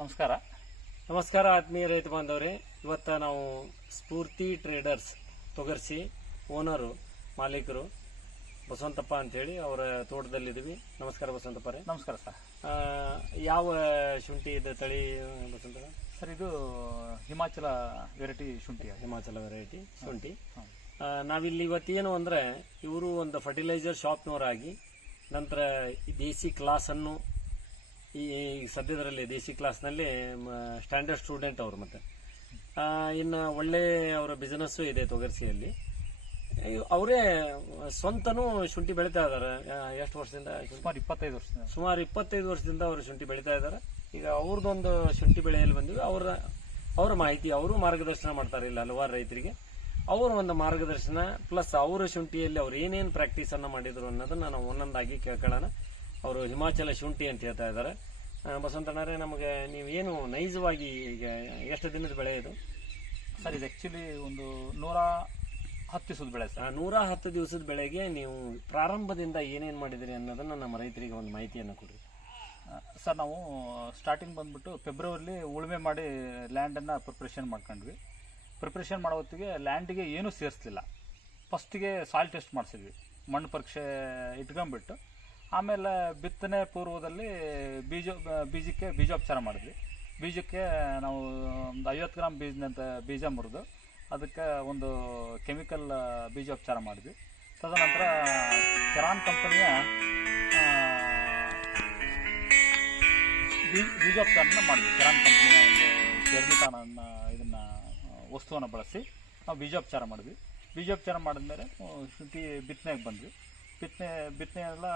ನಮಸ್ಕಾರ. ನಮಸ್ಕಾರ ಆತ್ಮೀಯ ರೈತ ಬಾಂಧವರೇ. ಇವತ್ತು ನಾವು ಸ್ಫೂರ್ತಿ ಟ್ರೇಡರ್ಸ್ ತೊಗರ್ಸಿ ಓನರು ಮಾಲೀಕರು ಬಸವಂತಪ್ಪ ಅಂತೇಳಿ ಅವರ ತೋಟದಲ್ಲಿದ್ದೀವಿ. ನಮಸ್ಕಾರ ಬಸವಂತಪ್ಪ ರೇ. ನಮಸ್ಕಾರ ಸರ್. ಯಾವ ಶುಂಠಿ ಇದೆ ತಳಿ ಬಸವಂತ ಸರ್? ಇದು ಹಿಮಾಚಲ ವೆರೈಟಿ ಶುಂಠಿ. ಹಿಮಾಚಲ ವೆರೈಟಿ ಶುಂಠಿ. ನಾವಿಲ್ಲಿ ಇವತ್ತೇನು ಅಂದರೆ, ಇವರು ಒಂದು ಫರ್ಟಿಲೈಸರ್ ಶಾಪ್ನವರಾಗಿ ನಂತರ ಈ ದೇಸಿ ಕ್ಲಾಸನ್ನು ಈ ಸದ್ಯದರಲ್ಲಿ ದೇಸಿ ಕ್ಲಾಸ್ನಲ್ಲಿ ಸ್ಟ್ಯಾಂಡರ್ಡ್ ಸ್ಟೂಡೆಂಟ್ ಅವರು. ಮತ್ತು ಇನ್ನು ಒಳ್ಳೆ ಅವರ ಬಿಸ್ನೆಸ್ಸು ಇದೆ ತೊಗರ್ಸಿಯಲ್ಲಿ. ಅವರೇ ಸ್ವಂತನೂ ಶುಂಠಿ ಬೆಳೀತಾ ಇದ್ದಾರೆ. ಎಷ್ಟು ವರ್ಷದಿಂದ? ಸುಮಾರು 25 ವರ್ಷದಿಂದ ಅವರು ಶುಂಠಿ ಬೆಳೀತಾ ಇದ್ದಾರೆ. ಈಗ ಅವ್ರದ್ದೊಂದು ಶುಂಠಿ ಬೆಳೆಯಲ್ಲಿ ಬಂದಿವಿ. ಅವರ ಮಾಹಿತಿ, ಅವರು ಮಾರ್ಗದರ್ಶನ ಮಾಡ್ತಾರೆ ಇಲ್ಲ ಹಲವಾರು ರೈತರಿಗೆ. ಅವರ ಒಂದು ಮಾರ್ಗದರ್ಶನ ಪ್ಲಸ್ ಅವರ ಶುಂಠಿಯಲ್ಲಿ ಅವ್ರು ಏನೇನು ಪ್ರಾಕ್ಟೀಸ್ ಅನ್ನ ಮಾಡಿದ್ರು ಅನ್ನೋದನ್ನ ನಾವು ಒಂದೊಂದಾಗಿ ಕೇಳ್ಕೊಳ್ಳೋಣ. ಅವರು ಹಿಮಾಚಲ ಶುಂಠಿ ಅಂತ ಹೇಳ್ತಾ ಇದ್ದಾರೆ. ಬಸವಂತಣ್ಣರೇ, ನಮಗೆ ನೀವು ಏನು ನೈಜವಾಗಿ ಈಗ ಎಷ್ಟು ದಿನದ ಬೆಳೆ ಇದು ಸರ್? ಇದು ಆಕ್ಚುಲಿ ಒಂದು 110 ದಿವಸದ ಬೆಳೆ ಸರ್. 110 ದಿವಸದ ಬೆಳೆಗೆ ನೀವು ಪ್ರಾರಂಭದಿಂದ ಏನೇನು ಮಾಡಿದಿರಿ ಅನ್ನೋದನ್ನ ನಮ್ಮ ರೈತರಿಗೆ ಒಂದು ಮಾಹಿತಿಯನ್ನು ಕೊಡಿ ಸರ್. ನಾವು ಸ್ಟಾರ್ಟಿಂಗ್ ಬಂದ್ಬಿಟ್ಟು ಫೆಬ್ರವರಿಲಿ ಉಳುಮೆ ಮಾಡಿ ಲ್ಯಾಂಡನ್ನು ಪ್ರಿಪ್ರೇಷನ್ ಮಾಡ್ಕೊಂಡ್ವಿ. ಪ್ರಿಪ್ರೇಷನ್ ಮಾಡೋ ಹೊತ್ತಿಗೆ ಲ್ಯಾಂಡಿಗೆ ಏನೂ ಸೇರಿಸಲಿಲ್ಲ. ಫಸ್ಟಿಗೆ ಸಾಯಿಲ್ ಟೆಸ್ಟ್ ಮಾಡಿಸಿದ್ವಿ, ಮಣ್ಣು ಪರೀಕ್ಷೆ ಇಟ್ಕೊಂಡ್ಬಿಟ್ಟು. ಆಮೇಲೆ ಬಿತ್ತನೆ ಪೂರ್ವದಲ್ಲಿ ಬೀಜಕ್ಕೆ ಬೀಜೋಪಚಾರ ಮಾಡಿದ್ವಿ. ಬೀಜಕ್ಕೆ ನಾವು ಒಂದು 50 ಗ್ರಾಮ್ ಬೀಜ ಮುರಿದು ಅದಕ್ಕೆ ಒಂದು ಕೆಮಿಕಲ್ ಬೀಜೋಪಚಾರ ಮಾಡಿದ್ವಿ. ತದನಂತರ ಕೆರಾನ್ ಕಂಪನಿಯ ಬೀಜೋಪಚಾರನ ಮಾಡಿದ್ವಿ. ಕೆರಾನ್ ಕಂಪನಿಯ ಒಂದು ಜರ್ಮಿಟಾನ ಇದನ್ನು ವಸ್ತುವನ್ನು ಬಳಸಿ ನಾವು ಬೀಜೋಪಚಾರ ಮಾಡಿದ್ವಿ. ಬೀಜೋಪಚಾರ ಮಾಡಿದ್ಮೇಲೆ ಶುಂಠಿ ಬಿತ್ತನೆಗೆ ಬಂದ್ವಿ. ಬಿತ್ತನೆ ಎಲ್ಲ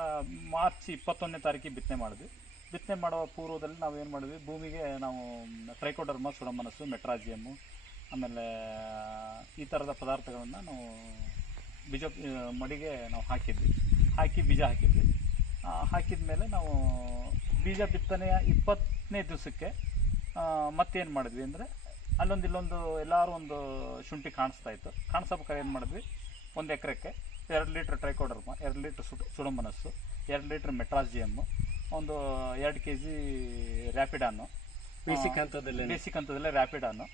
ಮಾರ್ಚ್ 21ನೇ ತಾರೀಕಿಗೆ ಬಿತ್ತನೆ ಮಾಡಿದ್ವಿ. ಬಿತ್ತನೆ ಮಾಡುವ ಪೂರ್ವದಲ್ಲಿ ನಾವು ಏನು ಮಾಡಿದ್ವಿ, ಭೂಮಿಗೆ ನಾವು ಟ್ರೈಕೋಡರ್ಮ, ಸುಡಮನಸ್ಸು, ಮೆಟ್ರಾಜಿಯಮ್ಮು, ಆಮೇಲೆ ಈ ಥರದ ಪದಾರ್ಥಗಳನ್ನು ನಾವು ಮಡಿಗೆ ನಾವು ಹಾಕಿ ಬೀಜ ಹಾಕಿದ್ವಿ. ಹಾಕಿದ ಮೇಲೆ ನಾವು ಬೀಜ ಬಿತ್ತನೆಯ 20ನೇ ದಿವಸಕ್ಕೆ ಮತ್ತೇನು ಮಾಡಿದ್ವಿ ಅಂದರೆ, ಇಲ್ಲೊಂದು ಎಲ್ಲರೂ ಒಂದು ಶುಂಠಿ ಕಾಣಿಸ್ಬೇಕಾದ್ರೆ ಏನು ಮಾಡಿದ್ವಿ, 1 ಎಕರೆಕ್ಕೆ 2 ಲೀಟ್ರ್ ಟ್ರೈಕೋಡರ್ಮ, 2 ಲೀಟ್ರ್ ಸುಡಮನಸ್ಸು, 2 ಲೀಟ್ರ್ ಮೆಟ್ರಾಜಿಯಮ್ಮು, ಒಂದು 2 kg ರ್ಯಾಪಿಡಾನು, ಬೇಸಿಕ್ ಹಂತದಲ್ಲೇ ರ್ಯಾಪಿಡಾನು,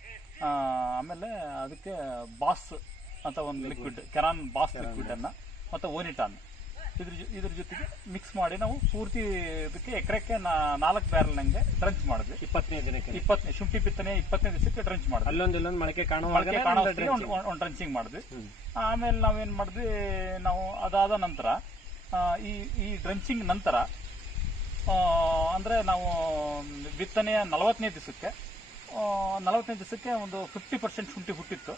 ಆಮೇಲೆ ಅದಕ್ಕೆ ಬಾಸ್ ಅಂತ ಒಂದು ಲಿಕ್ವಿಡ್, ಕೆರಾನ್ ಬಾಸ್ ಲಿಕ್ವಿಡನ್ನು ಮತ್ತು ಓನಿಟಾನ್ ಇದ್ರ ಜೊತೆಗೆ ಮಿಕ್ಸ್ ಮಾಡಿ ನಾವು ಪೂರ್ತಿ ಇದಕ್ಕೆ ಎಕರೆಕ್ಕೆ 4 ಬ್ಯಾರಲ್ ನಂಗೆ ಡ್ರಂಚ್ ಮಾಡಿದ್ವಿ. 20ನೇ ದಿನಕ್ಕೆ ಶುಂಠಿ ಬಿತ್ತನೆ 20ನೇ ದಿವಸಕ್ಕೆ ಡ್ರಂಚ್ ಮಾಡಿದ್ವಿ. ಅಲ್ಲೊಂದು ಮೊಳಕೆ ಕಾಣೋ ಒಂದು ಡ್ರಂಚಿಂಗ್ ಮಾಡಿದ್ವಿ. ಆಮೇಲೆ ನಾವೇನು ಮಾಡಿದ್ವಿ, ನಾವು ಅದಾದ ನಂತರ ಈ ಡ್ರಂಚಿಂಗ್ ನಂತರ ಅಂದರೆ ನಾವು ಬಿತ್ತನೆಯ 40ನೇ ದಿವಸಕ್ಕೆ ಒಂದು 50% ಶುಂಠಿ ಹುಟ್ಟಿತ್ತು.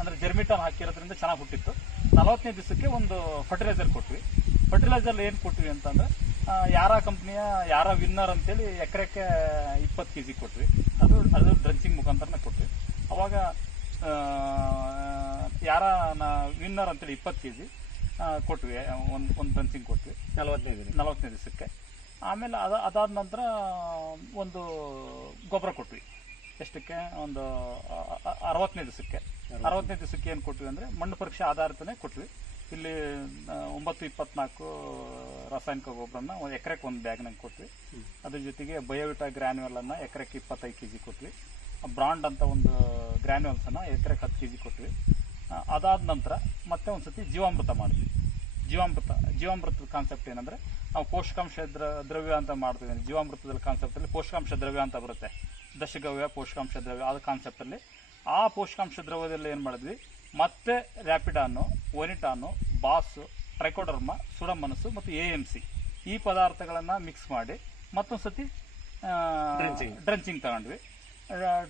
ಅಂದರೆ ಜರ್ಮಿಟಾನ್ ಹಾಕಿರೋದ್ರಿಂದ ಚೆನ್ನಾಗಿ ಹುಟ್ಟಿತ್ತು. 40ನೇ ದಿವಸಕ್ಕೆ ಒಂದು ಫರ್ಟಿಲೈಸರ್ ಕೊಟ್ವಿ. ಫರ್ಟಿಲೈಸರ್ ಏನು ಕೊಟ್ವಿ ಅಂತಂದರೆ, ಯಾರ ಕಂಪ್ನಿಯ ಯಾರ ವಿನ್ನರ್ ಅಂತೇಳಿ ಎಕರೆಕ್ಕೆ 20 kg ಕೊಟ್ವಿ. ಅದು ಡ್ರಂಚಿಂಗ್ ಮುಖಾಂತರನೇ ಕೊಟ್ವಿ. ಅವಾಗ ಯಾರ ವಿನ್ನರ್ ಅಂತೇಳಿ 20 kg ಕೊಟ್ವಿ. ಒಂದು ಡ್ರಂಚಿಂಗ್ ಕೊಟ್ವಿ 40ನೇ ದಿವಸಕ್ಕೆ. ಆಮೇಲೆ ಅದಾದ ನಂತರ ಒಂದು ಗೊಬ್ಬರ ಕೊಟ್ವಿ. ಎಷ್ಟಕ್ಕೆ? ಒಂದು 60ನೇ ದಿವಸಕ್ಕೆ ಏನು ಕೊಟ್ವಿ ಅಂದರೆ, ಮಣ್ಣು ಪರೀಕ್ಷೆ ಆಧಾರಿತನೇ ಕೊಟ್ವಿ. ಇಲ್ಲಿ 924 ರಾಸಾಯನಿಕ ಗೊಬ್ಬರನ ಒಂದು ಎಕರೆಕ್ಕೆ 1 ಬ್ಯಾಗ್ನಂಗೆ ಕೊಟ್ವಿ. ಅದ್ರ ಜೊತೆಗೆ ಬಯೋವಿಟಾ ಗ್ರ್ಯಾನ್ಯುವಲನ್ನು ಎಕರೆಕ್ಕೆ 25 kg ಕೊಟ್ವಿ. ಬ್ರಾಂಡ್ ಅಂತ ಒಂದು ಗ್ರ್ಯಾನ್ಯುವಲ್ಸನ್ನು ಎಕರೆಕ್ಕೆ 10 kg ಕೊಟ್ವಿ. ಅದಾದ ನಂತರ ಮತ್ತೆ ಒಂದು ಸತಿ ಜೀವಾಮೃತ ಮಾಡಿದ್ವಿ. ಜೀವಾಮೃತದ ಕಾನ್ಸೆಪ್ಟ್ ಏನಂದರೆ, ನಾವು ಪೋಷಕಾಂಶ ದ್ರವ್ಯ ಅಂತ ಮಾಡ್ತೀವಿ. ಜೀವಾಮೃತದ ಕಾನ್ಸೆಪ್ಟಲ್ಲಿ ಪೋಷಕಾಂಶ ದ್ರವ್ಯ ಅಂತ ಬರುತ್ತೆ. ದಶಗವ್ಯ, ಪೋಷಕಾಂಶ ದ್ರವ್ಯ, ಆದ ಕಾನ್ಸೆಪ್ಟಲ್ಲಿ ಆ ಪೋಷಕಾಂಶ ದ್ರವ್ಯದಲ್ಲಿ ಏನು ಮಾಡಿದ್ವಿ, ಮತ್ತೆ ರ್ಯಾಪಿಡಾನು, ಓನಿಟಾನು, ಬಾಸು, ಟ್ರೈಕೋಡರ್ಮ, ಸುಡಮನಸ್ಸು ಮತ್ತು AMC ಈ ಪದಾರ್ಥಗಳನ್ನು ಮಿಕ್ಸ್ ಮಾಡಿ ಮತ್ತೊಂದು ಸತಿ ಡ್ರಂಚಿಂಗ್ ತಗೊಂಡ್ವಿ.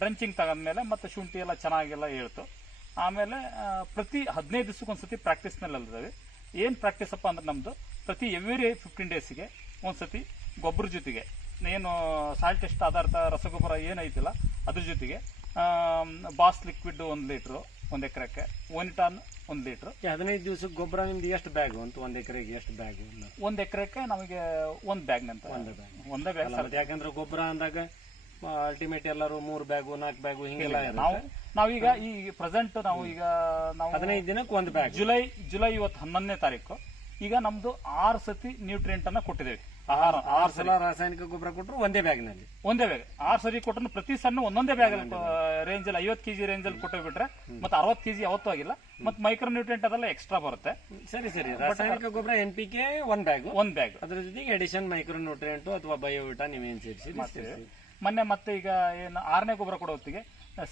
ಡ್ರಂಚಿಂಗ್ ತಗೊಂಡ್ಮೇಲೆ ಮತ್ತೆ ಶುಂಠಿ ಎಲ್ಲ ಚೆನ್ನಾಗೆಲ್ಲ ಹೇಳ್ತು. ಆಮೇಲೆ ಪ್ರತಿ 15 ದಿವಸಕ್ಕೊಂದು ಸತಿ ಪ್ರಾಕ್ಟೀಸ್ನಲ್ಲಿದ್ದೀವಿ. ಏನು ಪ್ರಾಕ್ಟೀಸ್ ಅಪ್ಪ ಅಂದ್ರೆ, ನಮ್ಮದು ಪ್ರತಿ ಎವ್ರಿ 15 ಡೇಸಿಗೆ ಒಂದು ಸತಿ ಗೊಬ್ಬರ ಜೊತೆಗೆ ಏನು ಸಾಯಿಲ್ ಟೆಸ್ಟ್ ಆಧಾರಿತ ರಸಗೊಬ್ಬರ ಏನೈತಿಲ್ಲ ಅದ್ರ ಜೊತೆಗೆ ಬಾಸ್ ಲಿಕ್ವಿಡ್ 1 ಲೀಟ್ರು 1 ಎಕರೆಕ್ಕೆ, ಓನಿಟಾನ್ 1 ಲೀಟ್ರು. 15 ದಿವಸಕ್ಕೆ ಗೊಬ್ಬರ ನಿಮ್ದು ಎಷ್ಟು ಬ್ಯಾಗ್ ಅಂತ? 1 ಎಕರೆಗೆ ಎಷ್ಟು ಬ್ಯಾಗ್? 1 ಎಕರೆಕ್ಕೆ ನಮಗೆ 1 ಬ್ಯಾಗ್ ಅಂತ. ಒಂದೇ ಬ್ಯಾಗ್. ಯಾಕಂದ್ರೆ ಗೊಬ್ಬರ ಅಂದಾಗ ಅಲ್ಟಿಮೇಟ್ ಎಲ್ಲರೂ 3 ಬ್ಯಾಗು 4 ಬ್ಯಾಗು ಹಿಂಗೆಲ್ಲ. ನಾವೀಗ ಈ ಪ್ರೆಸೆಂಟ್ ನಾವು 15 ದಿನಕ್ಕೆ 1 ಬ್ಯಾಗ್. ಜುಲೈ ಇವತ್ತು 11ನೇ ತಾರೀಕು. ಈಗ ನಮ್ದು 6 ಸತಿ ನ್ಯೂಟ್ರಿಯೆಂಟ್ ಅನ್ನ ಕೊಟ್ಟಿದ್ದೇವೆ. ಆರು ಸಲ ರಾಸಾಯನಿಕ ಗೊಬ್ಬರ ಕೊಟ್ಟರು ಒಂದೇ ಬ್ಯಾಗ್ನಲ್ಲಿ. ಒಂದೇ ಬ್ಯಾಗ್ 6 ಸರಿ ಕೊಟ್ಟರು ಪ್ರತಿ ಸಣ್ಣ ಒಂದೊಂದೇ ಬ್ಯಾಗ್ ರೇಂಜ್ ಅಲ್ಲಿ 50 kg ರೇಂಜ್ ಅಲ್ಲಿ ಕೊಟ್ಟು ಬಿಟ್ರೆ ಮತ್ತೆ 60 kg ಯಾವತ್ತೂ ಆಗಿಲ್ಲ. ಮತ್ತೆ ಮೈಕ್ರೋ ನ್ಯೂಟ್ರಿಯೆಂಟ್ ಅದೆಲ್ಲ ಎಕ್ಸ್ಟ್ರಾ ಬರುತ್ತೆ. ಸರಿ ರಾಸಾಯನಿಕ ಗೊಬ್ಬರ NPK ಒಂದ್ ಬ್ಯಾಗ್ ಅದ್ರ ಜೊತೆಗೆ ಎಡಿಷನ್ ಮೈಕ್ರೋ ನ್ಯೂಟ್ರಿಯೆಂಟ್ ಅಥವಾ ಬಯೋವಿಟಾ ನೀವೇನ್ ಸೇರಿಸಿ ಮೊನ್ನೆ ಮತ್ತೆ ಈಗ ಏನು 6ನೇ ಗೊಬ್ಬರ ಕೊಡೋ ಹೊತ್ತಿಗೆ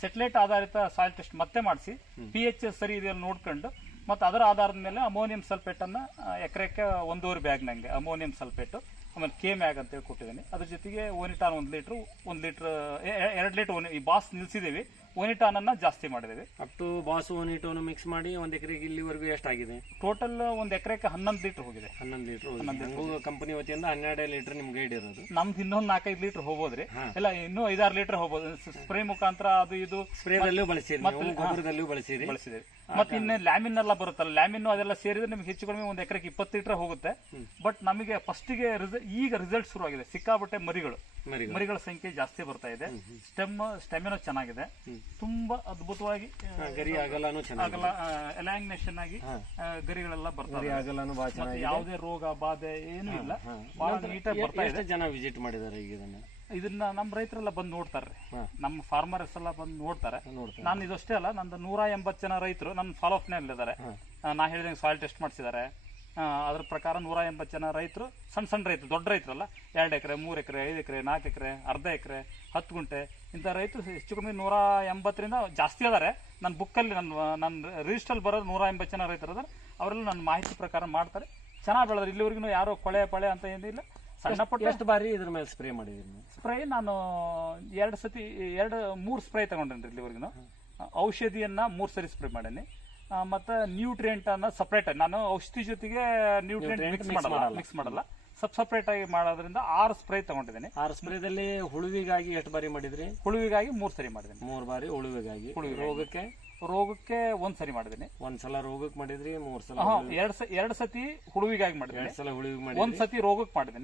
ಸೆಟಲೈಟ್ ಆಧಾರಿತ ಸಾಯಿಲ್ ಟೆಸ್ಟ್ ಮತ್ತೆ ಮಾಡಿಸಿ pH ಸರಿ ಇದೆಯಲ್ಲ ನೋಡ್ಕೊಂಡು ಮತ್ತೆ ಅದರ ಆಧಾರದ ಮೇಲೆ ಅಮೋನಿಯಂ ಸಲ್ಫೇಟ್ ಅನ್ನ ಎಕರೆಕ್ಕೆ 1.5 ಬ್ಯಾಗ್ ನಂಗೆ ಅಮೋನಿಯಂ ಸಲ್ಫೇಟ್ ಆಮೇಲೆ ಮ್ಯಾಗ್ ಅಂತ ಹೇಳಿ ಕೊಟ್ಟಿದ್ದೀನಿ. ಅದ್ರ ಜೊತೆಗೆ ಓನಿಟಾನ್ 1 ಲೀಟರ್ 2 ಲೀಟರ್ ಈ ಬಾಸ್ ನಿಲ್ಸಿದೀವಿ. ಓನಿಟಾನ್ ಅನ್ನ ಜಾಸ್ತಿ ಮಾಡಿದೀವಿ. ಅಪ್ ಟು ಬಾಸ್ ಓನಿಟೋನು ಮಿಕ್ಸ್ ಮಾಡಿ ಒಂದ್ ಎಕರೆಗೆ ಇಲ್ಲಿವರೆಗೂ ಎಷ್ಟಾಗಿದೆ? ಟೋಟಲ್ ಒಂದ್ ಎಕರೆಗೆ 11 ಲೀಟರ್ ಹೋಗಿದೆ. 11 ಲೀಟರ್ ಕಂಪನಿ ವತಿಯಿಂದ 12 ಲೀಟರ್ ನಿಮ್ ಗೈಡ್ ಇರೋದು. ನಮ್ದು ಇನ್ನೊಂದು 4-5 ಲೀಟರ್ ಹೋಗ್ಬೋದ್ರಿ. ಇಲ್ಲ ಇನ್ನೂ 5-6 ಲೀಟರ್ ಹೋಗ್ಬೋದು. ಸ್ಪ್ರೇ ಮುಖಾಂತರ ಅದು ಇದು ಸ್ಪ್ರೇದಲ್ಲೂ ಬಳಸಿರಿ, ಗೊಬ್ಬರದಲ್ಲೂ ಬಳಸಿರಿ. ಮತ್ತೆ ಇನ್ನು ಲ್ಯಾಮಿನ್ ಎಲ್ಲ ಬರುತ್ತಲ್ಲ, ಲ್ಯಾಮಿನ್ ಅದೆಲ್ಲ ಸೇರಿದ್ರೆ ನಿಮ್ಗೆ ಹೆಚ್ಚು ಕಡಿಮೆ ಒಂದ್ ಎಕರೆಗೆ 20 ಲೀಟರ್ ಹೋಗುತ್ತೆ. ಬಟ್ ನಮಗೆ ಫಸ್ಟಿಗೆ ಈಗ ರಿಸಲ್ಟ್ ಶುರುವಾಗಿದೆ. ಸಿಕ್ಕಾಬಟ್ಟೆ ಮರಿಗಳ ಸಂಖ್ಯೆ ಜಾಸ್ತಿ ಬರ್ತಾ ಇದೆ. ಸ್ಟೆಮಿನೋ ಚೆನ್ನಾಗಿದೆ, ತುಂಬಾ ಅದ್ಭುತವಾಗಿ ಗರಿ ಅಗಲನೂ ಚೆನ್ನಾಗಿ ಎಲಾಂಗ್ನೇಷನ್ ಆಗಿ ಗರಿಗಳೆಲ್ಲ ಬರ್ತಾರೆ. ಮತ್ತೆ ಯಾವುದೇ ರೋಗ ಬಾಧೆ ಏನೂ ಇಲ್ಲ, ಬಹಳ ನೀಟಾಗಿ ಬರ್ತಾ ಇದೆ. ಜನ ವಿಸಿಟ್ ಮಾಡಿದ್ದಾರೆ ಈಗ ಇದನ್ನ ನಮ್ಮ ರೈತರೆಲ್ಲ ಬಂದು ನೋಡ್ತಾರೆ, ನಮ್ಮ ಫಾರ್ಮರ್ಸ್ ಎಲ್ಲ ಬಂದು ನೋಡ್ತಾರೆ. ನಾನು ಇದಷ್ಟೇ ಅಲ್ಲ, ನಂದು 180 ಜನ ರೈತರು ನನ್ನ ಫಾಲೋ ಅಪ್ ನಲ್ಲಿದ್ದಾರೆ. ನಾ ಹೇಳಿದಂಗೆ ಸಾಯಿಲ್ ಟೆಸ್ಟ್ ಮಾಡಿಸಿದ್ದಾರೆ. ಅದ್ರ ಪ್ರಕಾರ 180 ಜನ ರೈತರು, ಸಣ್ಣ ರೈತರು, ದೊಡ್ಡ ರೈತರಲ್ಲ, 2 ಎಕರೆ 3 ಎಕರೆ 5 ಎಕರೆ 4 ಎಕರೆ ಅರ್ಧ ಎಕರೆ 10 ಗುಂಟೆ ಇಂಥ ರೈತರು ಹೆಚ್ಚು ಕಮ್ಮಿ 180ರಿಂದ ಜಾಸ್ತಿ ಅದಾರೆ. ನನ್ನ ಬುಕ್ಕಲ್ಲಿ ನನ್ನ ರಿಜಿಸ್ಟ್ರಲ್ಲಿ ಬರೋದು 180 ಜನ ರೈತರು ಅದಾರೆ. ಅವರೆಲ್ಲ ನನ್ನ ಮಾಹಿತಿ ಪ್ರಕಾರ ಮಾಡ್ತಾರೆ, ಚೆನ್ನಾಗಿ ಬೆಳೆದ್ರೆ. ಇಲ್ಲಿವರೆಗೂ ಯಾರೋ ಕೊಳೆ ಪಳೆ ಅಂತ ಏನಿಲ್ಲ. ಸಣ್ಣ ಪುಟ್ಟ ಎಷ್ಟು ಬಾರಿ ಇದ್ರ ಮೇಲೆ ಸ್ಪ್ರೇ ಮಾಡಿದೀನಿ? ಸ್ಪ್ರೇ ನಾನು 3 ಸ್ಪ್ರೇ ತಗೊಂಡೇನ್ರಿ ಇಲ್ಲಿವರೆಗೂ. ಔಷಧಿಯನ್ನ 3 ಸರಿ ಸ್ಪ್ರೇ ಮಾಡೇನಿ. ಮತ್ತೆ ನ್ಯೂಟ್ರಿಯೆಂಟ್ ಅನ್ನ ಸಪ್ರೇಟ್ ಆಗಿ, ನಾನು ಔಷಧಿ ಜೊತೆಗೆ ನ್ಯೂಟ್ರಿಯೆಂಟ್ ಮಿಕ್ಸ್ ಮಾಡಲ್ಲ, ಸಪ್ರೇಟ್ ಆಗಿ ಮಾಡೋದ್ರಿಂದ 6 ಸ್ಪ್ರೇ ತಗೊಂಡಿದ್ದೀನಿ. 6 ಸ್ಪ್ರೇದಲ್ಲಿ ಹುಳುವಿಗಾಗಿ ಎಷ್ಟು ಬಾರಿ ಮಾಡಿದ್ರಿ? ಹುಳುವಿಗಾಗಿ 3 ಸರಿ ಮಾಡಿದ್ದೀನಿ. 3 ಬಾರಿ ಹುಳುವಿಗಾಗಿ. ರೋಗಕ್ಕೆ 1 ಸರಿ ಮಾಡಿದ್ದೀನಿ. ಒಂದ್ಸಲ ರೋಗಕ್ಕೆ ಮಾಡಿದ್ರಿ, 3 ಸಲ 2 ಸತಿ ಹುಳುವಿಗಾಗಿ ಮಾಡಿದ್ದೀನಿ. 2 ಸಲ ಹುಳುವಿಗೆ ಮಾಡಿ, 1 ಸತಿ ರೋಗಕ್ಕೆ ಮಾಡಿದ್ದೀನಿ.